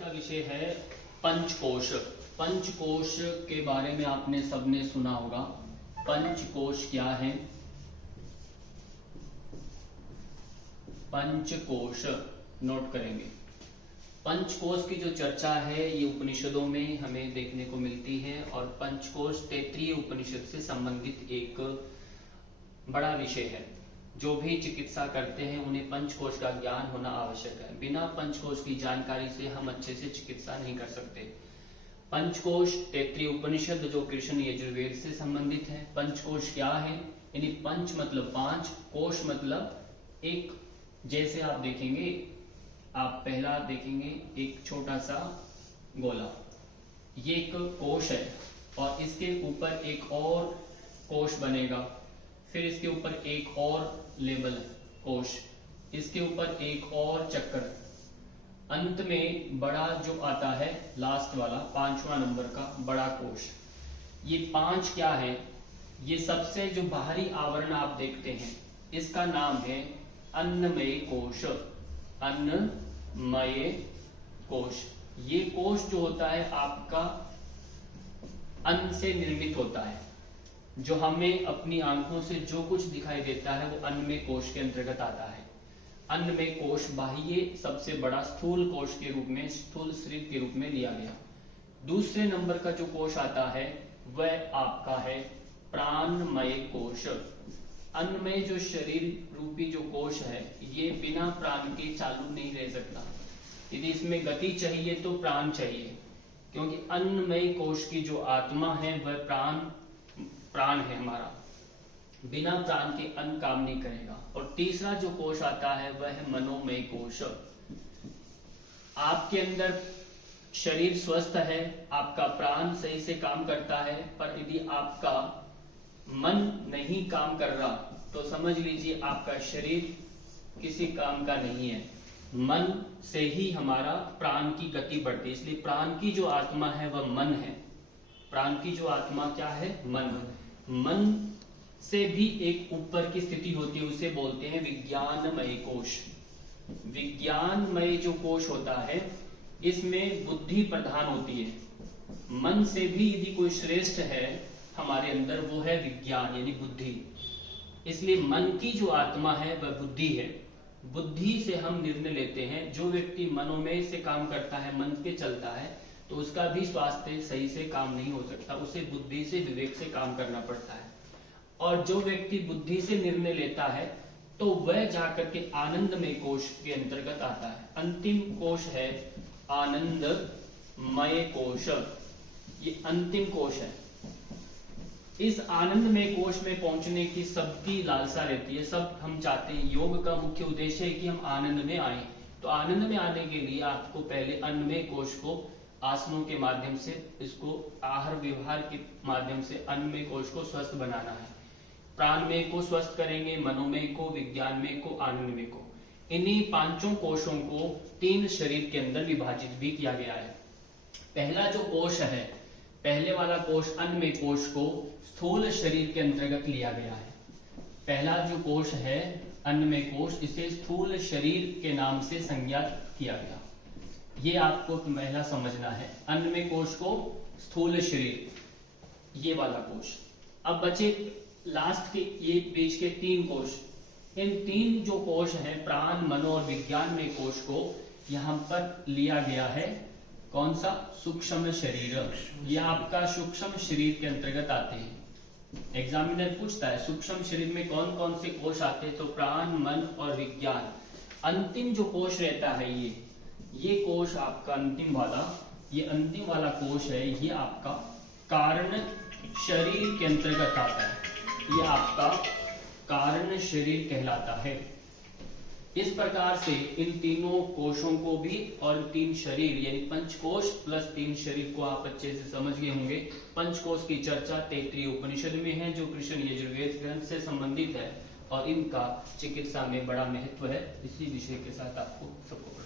का विषय है पंचकोश। पंचकोश के बारे में आपने सबने सुना होगा। पंचकोश क्या है? पंचकोश नोट करेंगे। पंचकोश की जो चर्चा है ये उपनिषदों में हमें देखने को मिलती है और पंचकोश तैत्रीय उपनिषद से संबंधित एक बड़ा विषय है। जो भी चिकित्सा करते हैं उन्हें पंचकोश का ज्ञान होना आवश्यक है। बिना पंचकोश की जानकारी से हम अच्छे से चिकित्सा नहीं कर सकते। पंचकोश तैत्रीय उपनिषद जो कृष्ण यजुर्वेद से संबंधित है। पंचकोश क्या है? यानी पंच मतलब पांच, कोश मतलब एक। जैसे आप देखेंगे, आप पहला देखेंगे एक छोटा सा गोला, ये एक कोश है और इसके ऊपर एक और कोश बनेगा, फिर इसके ऊपर एक और लेबल कोश, इसके ऊपर एक और चक्र, अंत में बड़ा जो आता है लास्ट वाला 5वां नंबर का बड़ा कोश। ये पांच क्या है? ये सबसे जो बाहरी आवरण आप देखते हैं इसका नाम है अन्नमय कोश। अन्नमय कोश, ये कोश जो होता है आपका अन्न से निर्मित होता है। जो हमें अपनी आंखों से जो कुछ दिखाई देता है वो अन्नमय कोश के अंतर्गत आता है। अन्नमय कोश बाह्य सबसे बड़ा स्थूल कोश के रूप में, स्थूल शरीर के रूप में लिया गया। दूसरे नंबर का जो कोश आता है वह आपका है प्राणमय कोश। अन्नमय जो शरीर रूपी जो कोश है ये बिना प्राण के चालू नहीं रह सकता। यदि इसमें गति चाहिए तो प्राण चाहिए, क्योंकि अन्नमय कोश की जो आत्मा है वह प्राण है हमारा। बिना प्राण के अन्न काम नहीं करेगा। और तीसरा जो कोश आता है वह है मनोमय कोश। आपके अंदर शरीर स्वस्थ है, आपका प्राण सही से काम करता है, पर यदि आपका मन नहीं काम कर रहा तो समझ लीजिए आपका शरीर किसी काम का नहीं है। मन से ही हमारा प्राण की गति बढ़ती है। इसलिए प्राण की जो आत्मा है वह मन है। प्राण की जो आत्मा क्या है? मन। मन से भी एक ऊपर की स्थिति होती है, उसे बोलते हैं विज्ञानमय कोश। विज्ञानमय जो कोश होता है इसमें बुद्धि प्रधान होती है। मन से भी यदि कोई श्रेष्ठ है हमारे अंदर वो है विज्ञान यानी बुद्धि। इसलिए मन की जो आत्मा है वह बुद्धि है। बुद्धि से हम निर्णय लेते हैं। जो व्यक्ति मनोमय से काम करता है, मन पे चलता है, तो उसका भी स्वास्थ्य सही से काम नहीं हो सकता। उसे बुद्धि से, विवेक से काम करना पड़ता है। और जो व्यक्ति बुद्धि से निर्णय लेता है तो वह जाकर के आनंदमय कोश के अंतर्गत आता है। अंतिम कोश है आनंदमय कोश। ये अंतिम कोश है। इस आनंदमय कोश में पहुंचने की सबकी लालसा रहती है। सब हम चाहते हैं। योग का मुख्य उद्देश्य है कि हम आनंद में आए। तो आनंद में आने के लिए आपको पहले अन्नमय कोश को आसनों के माध्यम से, इसको आहार व्यवहार के माध्यम से अन्नमय कोश को स्वस्थ बनाना है। प्राणमय को स्वस्थ करेंगे, मनोमय को, विज्ञानमय को, आनंदमय को। इन्हीं पांचों कोशों को 3 शरीर के अंदर विभाजित भी किया गया है। पहला जो कोश है, पहले वाला कोश अन्नमय कोश को स्थूल शरीर के अंतर्गत लिया गया है। पहला जो कोश है अन्नमय कोश, इसे स्थूल शरीर के नाम से संज्ञा किया गया। ये आपको पहला समझना है। अन्नमय कोश को स्थूल शरीर, ये वाला कोश। अब बचे लास्ट के ये बीच के 3 कोश। इन 3 जो कोश हैं प्राण, मनो और विज्ञानमय कोश को यहाँ पर लिया गया है। कौन सा? सूक्ष्म शरीर। ये आपका सूक्ष्म शरीर के अंतर्गत आते हैं। एग्जामिनर पूछता है सूक्ष्म शरीर में कौन कौन से कोश आते हैं, तो प्राण, मन और विज्ञान। अंतिम जो कोश रहता है ये कोश आपका अंतिम वाला, ये अंतिम वाला कोश है, ये आपका कारण शरीर के अंतर्गत आता है। ये आपका कारण शरीर कहलाता है। इस प्रकार से इन तीनों कोशों को भी और 3 शरीर यानी पंचकोश प्लस 3 शरीर को आप अच्छे से समझ गए होंगे। पंचकोश की चर्चा तैत्रीय उपनिषद में है जो कृष्ण यजुर्वेद ग्रंथ से संबंधित है और इनका चिकित्सा में बड़ा महत्व है। इसी विषय के साथ आपको सबको